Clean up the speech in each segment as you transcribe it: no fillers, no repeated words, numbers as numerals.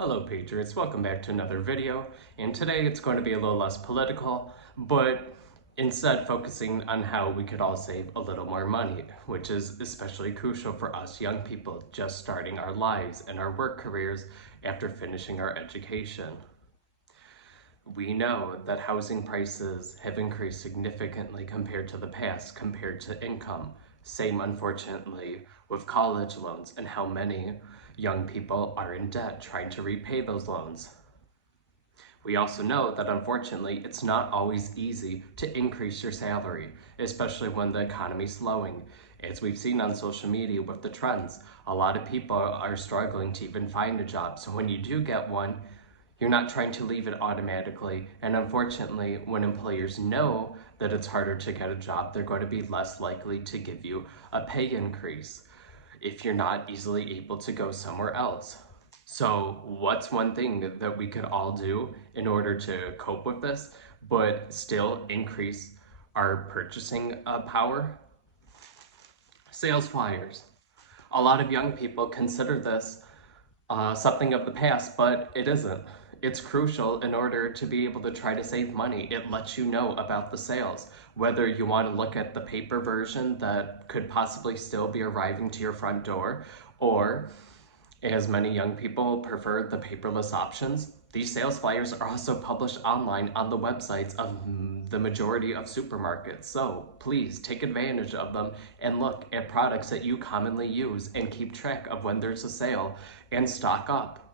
Hello Patriots, welcome back to another video, and today it's going to be a little less political, but instead focusing on how we could all save a little more money, which is especially crucial for us young people just starting our lives and our work careers after finishing our education. We know that housing prices have increased significantly compared to the past, compared to income. Same, unfortunately, with college loans and how many young people are in debt trying to repay those loans. We also know that unfortunately, it's not always easy to increase your salary, especially when the economy's slowing. As we've seen on social media with the trends, a lot of people are struggling to even find a job. So when you do get one, you're not trying to leave it automatically. And unfortunately, when employers know that it's harder to get a job, they're going to be less likely to give you a pay increase if you're not easily able to go somewhere else. So what's one thing that we could all do in order to cope with this, but still increase our purchasing power? Sales flyers. A lot of young people consider this something of the past, but it isn't. It's crucial in order to be able to try to save money. It lets you know about the sales, whether you want to look at the paper version that could possibly still be arriving to your front door, or as many young people prefer the paperless options. These sales flyers are also published online on the websites of the majority of supermarkets. So please take advantage of them and look at products that you commonly use and keep track of when there's a sale and stock up.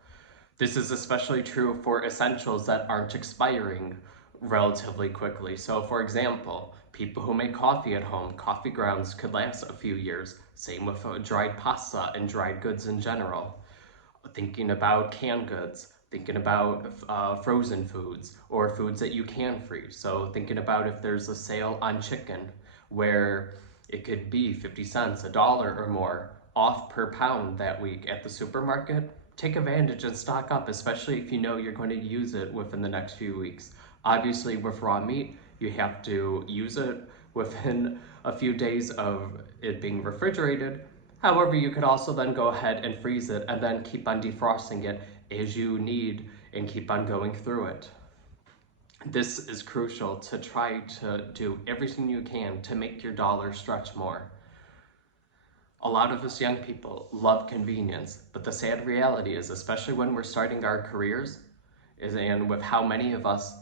This is especially true for essentials that aren't expiring relatively quickly. So for example, people who make coffee at home, coffee grounds could last a few years. Same with dried pasta and dried goods in general. Thinking about canned goods, thinking about frozen foods or foods that you can freeze. So thinking about if there's a sale on chicken where it could be 50 cents, $1 or more off per pound that week at the supermarket, take advantage and stock up, especially if you know you're going to use it within the next few weeks. Obviously with raw meat, you have to use it within a few days of it being refrigerated. However, you could also then go ahead and freeze it and then keep on defrosting it as you need and keep on going through it. This is crucial to try to do everything you can to make your dollar stretch more. A lot of us young people love convenience, but the sad reality is, especially when we're starting our careers, and with how many of us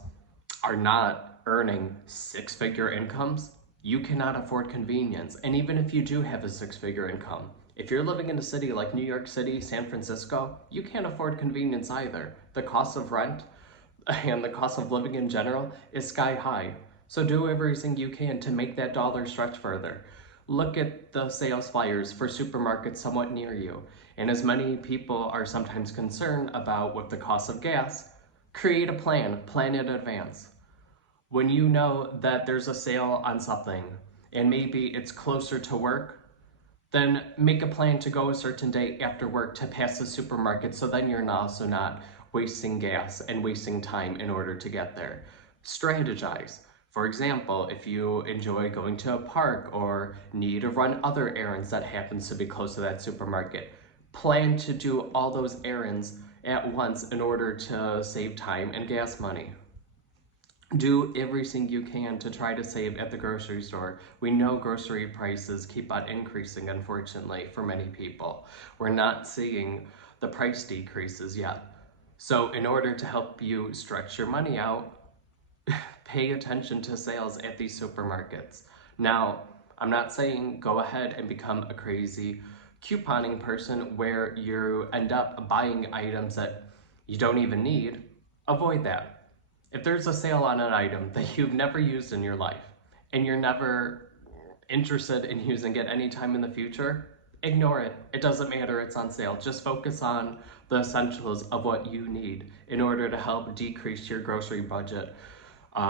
are not earning six-figure incomes, you cannot afford convenience. And even if you do have a six-figure income, if you're living in a city like New York City, San Francisco, you can't afford convenience either. The cost of rent and the cost of living in general is sky high. So do everything you can to make that dollar stretch further. Look at the sales flyers for supermarkets somewhat near you. And as many people are sometimes concerned about with the cost of gas, create a plan in advance. When you know that there's a sale on something and maybe it's closer to work, then make a plan to go a certain day after work to pass the supermarket, so then you're also not wasting gas and wasting time in order to get there. Strategize. For example, if you enjoy going to a park or need to run other errands that happens to be close to that supermarket, plan to do all those errands at once in order to save time and gas money. Do everything you can to try to save at the grocery store. We know grocery prices keep on increasing, unfortunately, for many people. We're not seeing the price decreases yet. So in order to help you stretch your money out, pay attention to sales at these supermarkets. Now, I'm not saying go ahead and become a crazy couponing person where you end up buying items that you don't even need. Avoid that. If there's a sale on an item that you've never used in your life and you're never interested in using it anytime in the future, ignore it. It doesn't matter, it's on sale. Just focus on the essentials of what you need in order to help decrease your grocery budget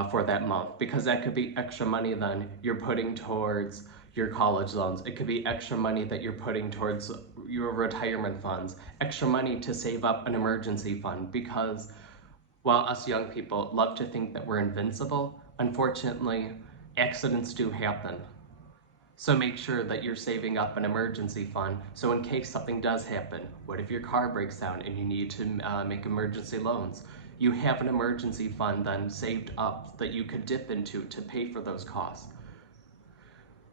for that month, because that could be extra money then you're putting towards your college loans. It could be extra money that you're putting towards your retirement funds, extra money to save up an emergency fund, because while us young people love to think that we're invincible, unfortunately, accidents do happen. So make sure that you're saving up an emergency fund so in case something does happen, what if your car breaks down and you need to make emergency loans? You have an emergency fund then saved up that you could dip into to pay for those costs.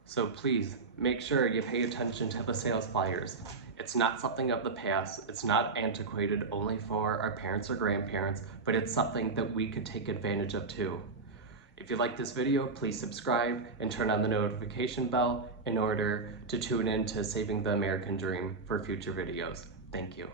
So please make sure you pay attention to the sales flyers. It's not something of the past, it's not antiquated only for our parents or grandparents, but it's something that we could take advantage of too. If you like this video, please subscribe and turn on the notification bell in order to tune in to Saving the American Dream for future videos. Thank you.